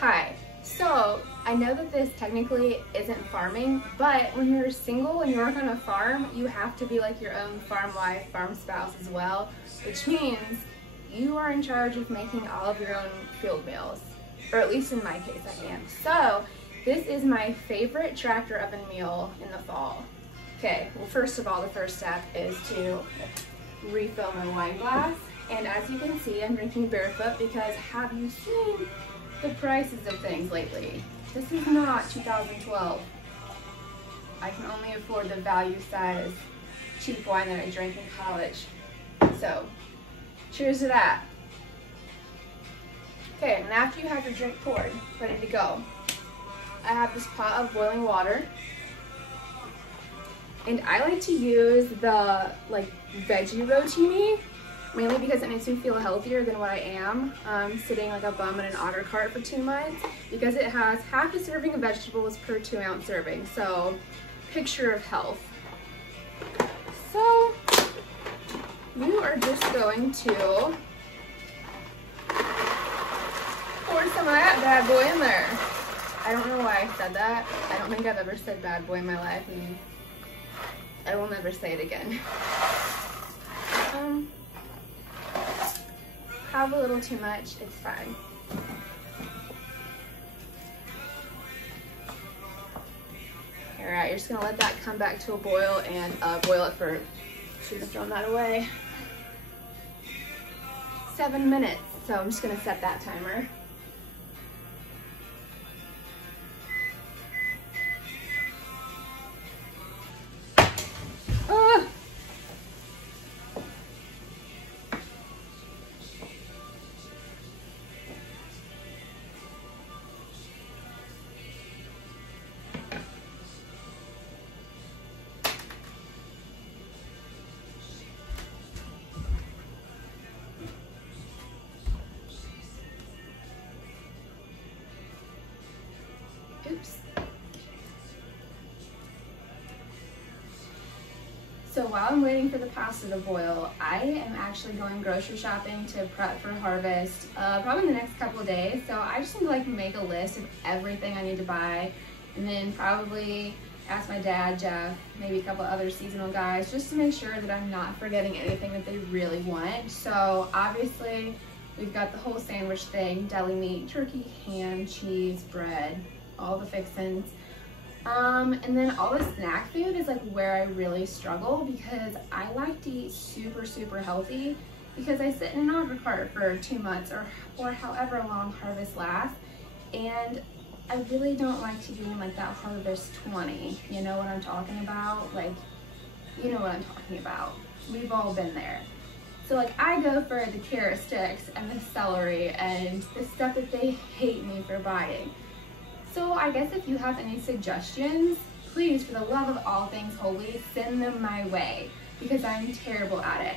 Hi, so I know that this technically isn't farming, but when you're single and you work on a farm, you have to be like your own farm wife, farm spouse as well, which means you are in charge of making all of your own field meals, or at least in my case I am. So this is my favorite tractor oven meal in the fall. Okay, well first of all, the first step is to refill my wine glass. And as you can see, I'm drinking barefoot because have you seen the prices of things lately? This is not 2012. I can only afford the value size cheap wine that I drank in college. So, cheers to that. Okay, and after you have your drink poured, ready to go, I have this pot of boiling water. And I like to use the veggie rotini, mainly because it makes me feel healthier than what I am, sitting like a bum in an auger cart for 2 months, because it has half a serving of vegetables per 2-ounce serving. So, picture of health. So, you are just going to pour some of that bad boy in there. I don't know why I said that. I don't think I've ever said bad boy in my life, and I will never say it again. Have a little too much, it's fine. Alright, you're just gonna let that come back to a boil and boil it for, should have thrown that away, 7 minutes. So I'm just gonna set that timer. Oops. So while I'm waiting for the pasta to boil, I am actually going grocery shopping to prep for harvest, probably in the next couple of days. So I just need to make a list of everything I need to buy, and then probably ask my dad, Jeff, maybe a couple other seasonal guys, just to make sure that I'm not forgetting anything that they really want. So obviously we've got the whole sandwich thing: deli meat, turkey, ham, cheese, bread, all the fixins. And then all the snack food is where I really struggle, because I like to eat super healthy, because I sit in an auger cart for 2 months or however long harvest lasts, and I really don't like to be in that harvest 20. You know what I'm talking about? You know what I'm talking about. We've all been there. So I go for the carrot sticks and the celery and the stuff that they hate me for buying. So I guess if you have any suggestions, please, for the love of all things holy, send them my way, because I'm terrible at it.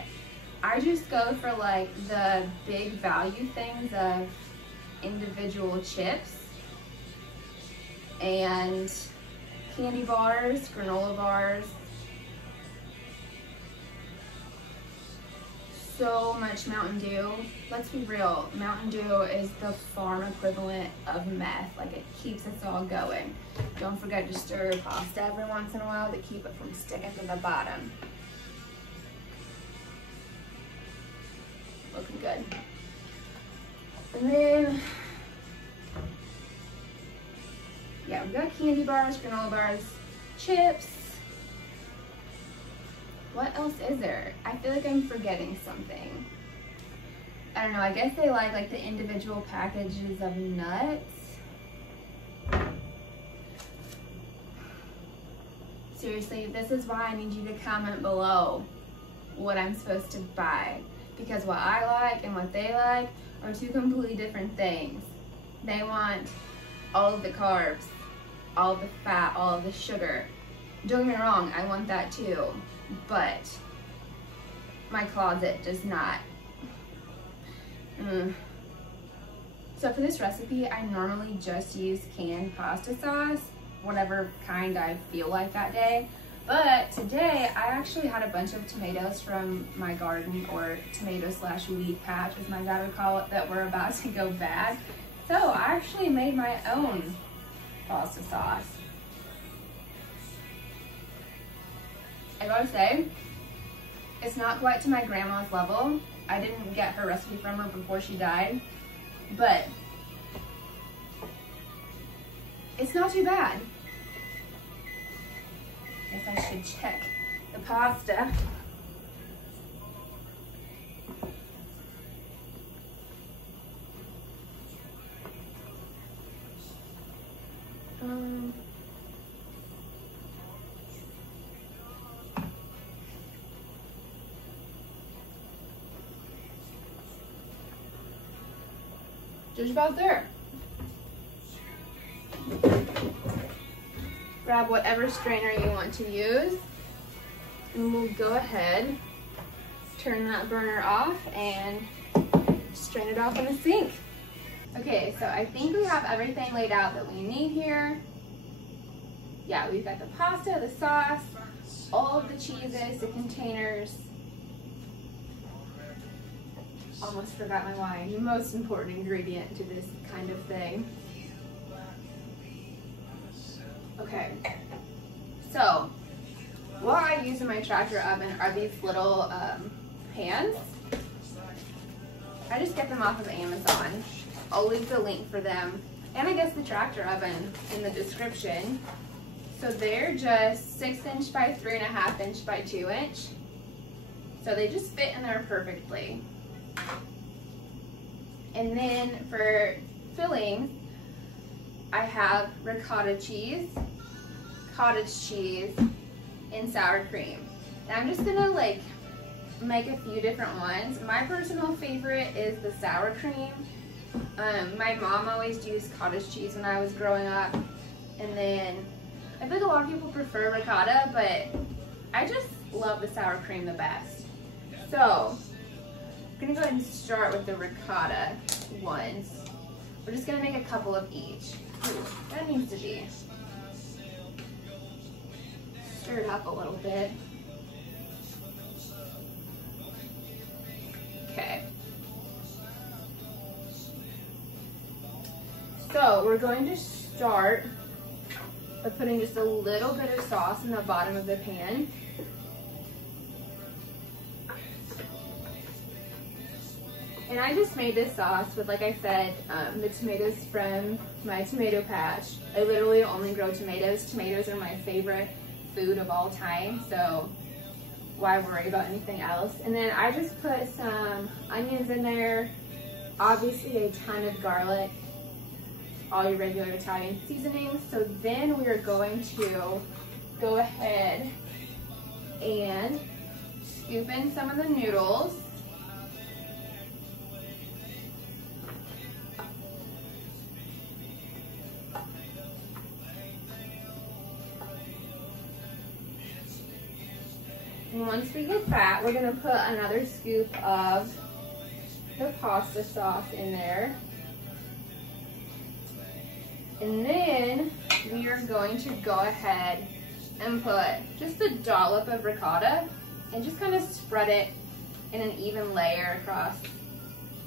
I just go for the big value things of individual chips and candy bars, granola bars. So much Mountain Dew. Let's be real, Mountain Dew is the farm equivalent of meth. It keeps us all going. Don't forget to stir your pasta every once in a while to keep it from sticking to the bottom. Looking good. And then, yeah, we got candy bars, granola bars, chips. What else is there? I feel like I'm forgetting something. I don't know, I guess they like the individual packages of nuts. Seriously, this is why I need you to comment below what I'm supposed to buy, because what I like and what they like are two completely different things. They want all of the carbs, all of the fat, all of the sugar. Don't get me wrong, I want that too, but my closet does not. So for this recipe, I normally just use canned pasta sauce, whatever kind I feel like that day. But today, I actually had a bunch of tomatoes from my garden, or tomato/weed patch, as my dad would call it, that were about to go bad. So I actually made my own pasta sauce. I gotta say, it's not quite to my grandma's level. I didn't get her recipe from her before she died, but it's not too bad. Guess I should check the pasta. Just about there. Grab whatever strainer you want to use, and we'll go ahead, turn that burner off, and strain it off in the sink. Okay, so I think we have everything laid out that we need here. Yeah, we've got the pasta, the sauce, all of the cheeses, the containers. Almost forgot my wine, the most important ingredient to this kind of thing. Okay, so what I use in my tractor oven are these little pans. I just get them off of Amazon. I'll leave the link for them, and I guess the tractor oven in the description. So they're just 6 inch by 3.5 inch by 2 inch. So they just fit in there perfectly. And then for fillings, I have ricotta cheese, cottage cheese, and sour cream. And I'm just gonna like make a few different ones. My personal favorite is the sour cream. My mom always used cottage cheese when I was growing up. And then I think a lot of people prefer ricotta, but I just love the sour cream the best. So I'm gonna go ahead and start with the ricotta ones. We're just gonna make a couple of each. Ooh, that needs to be stirred up a little bit. Okay. So we're going to start by putting just a little bit of sauce in the bottom of the pan. And I just made this sauce with, like I said, the tomatoes from my tomato patch. I literally only grow tomatoes. Tomatoes are my favorite food of all time, so why worry about anything else? And then I just put some onions in there, obviously a ton of garlic, all your regular Italian seasonings. So then we are going to go ahead and scoop in some of the noodles. And once we get that, we're gonna put another scoop of the pasta sauce in there. And then we are going to go ahead and put just a dollop of ricotta and just kind of spread it in an even layer across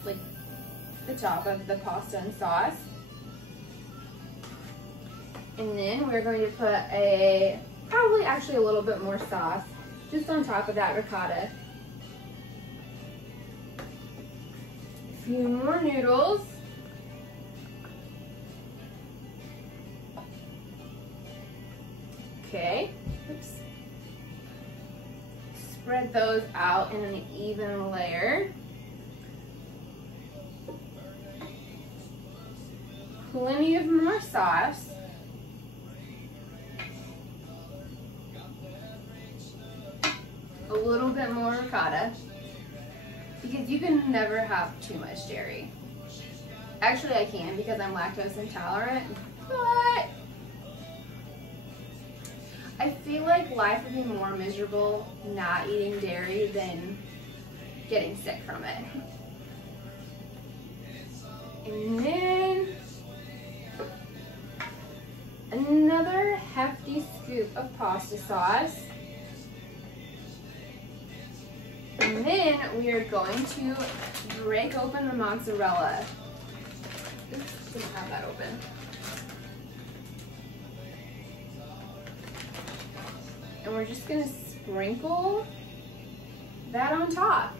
like the top of the pasta and sauce. And then we're going to put probably actually a little bit more sauce just on top of that ricotta. A few more noodles. Okay, oops. Spread those out in an even layer. Plenty of more sauce. A little bit more ricotta, because you can never have too much dairy. Actually, I can because I'm lactose intolerant, but I feel like life would be more miserable not eating dairy than getting sick from it. And then another hefty scoop of pasta sauce. And then we are going to break open the mozzarella. Oops. Didn't have that open. And we're just gonna sprinkle that on top.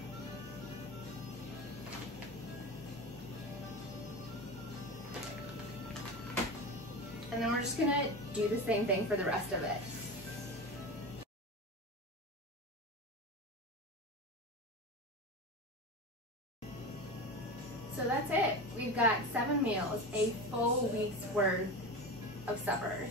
And then we're just gonna do the same thing for the rest of it. So that's it. We've got 7 meals, a full week's worth of suppers.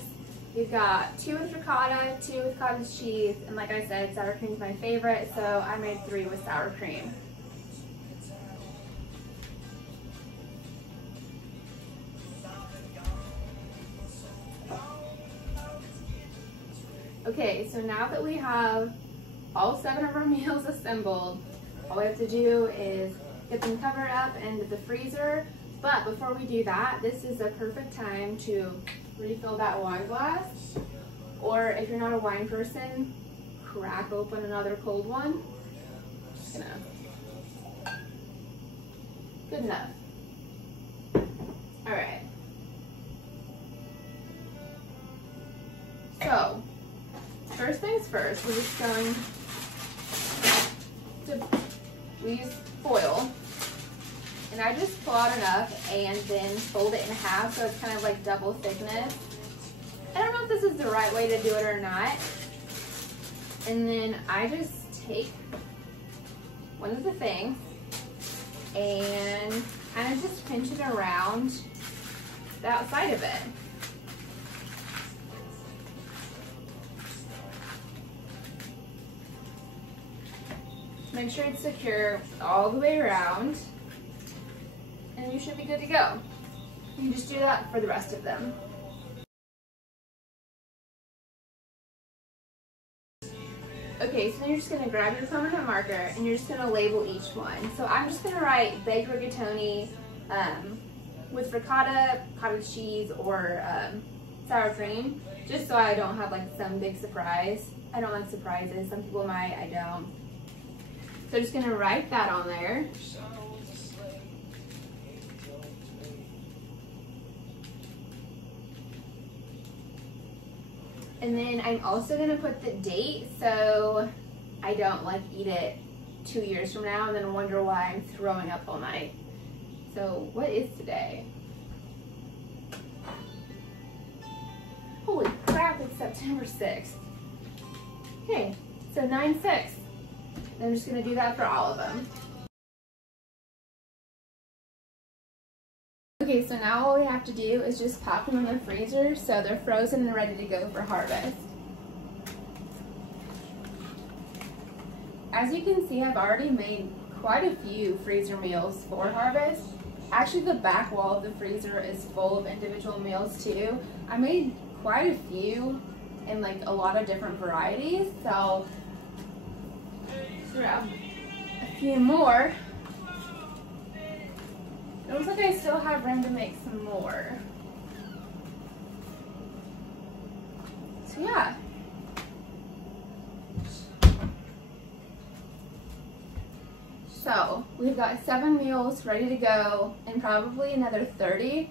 We've got 2 with ricotta, 2 with cottage cheese, and like I said, sour cream is my favorite, so I made 3 with sour cream. Okay, so now that we have all 7 of our meals assembled, all we have to do is get them covered up into the freezer. But before we do that, this is a perfect time to refill that wine glass. Or if you're not a wine person, crack open another cold one. Just gonna, good enough. All right. So, first things first, we're just going to, we use foil, and I just pull out enough and then fold it in half so it's kind of like double thickness. I don't know if this is the right way to do it or not. And then I just take one of the things and kind of just pinch it around the outside of it. Make sure it's secure all the way around, and you should be good to go. You can just do that for the rest of them. Okay, so then you're just gonna grab your permanent marker and you're just gonna label each one. So I'm just gonna write baked rigatoni with ricotta, cottage cheese, or sour cream, just so I don't have like some big surprise. I don't like surprises. Some people might, I don't. So I'm just gonna write that on there. And then I'm also gonna put the date so I don't like eat it 2 years from now and then wonder why I'm throwing up all night. So what is today? Holy crap, it's September 6th. Okay, so 9/6. I'm just gonna do that for all of them. Okay, so now all we have to do is just pop them in the freezer so they're frozen and ready to go for harvest. As you can see, I've already made quite a few freezer meals for harvest. Actually, the back wall of the freezer is full of individual meals too. I made quite a few in like a lot of different varieties, so grab a few more. It looks like I still have room to make some more. So yeah. So we've got 7 meals ready to go and probably another 30.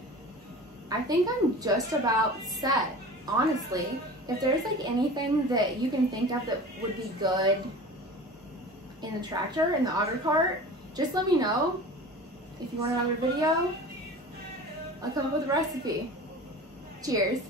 I think I'm just about set, honestly. If there's like anything that you can think of that would be good in the tractor, in the auger cart, just let me know. If you want another video, I'll come up with a recipe. Cheers.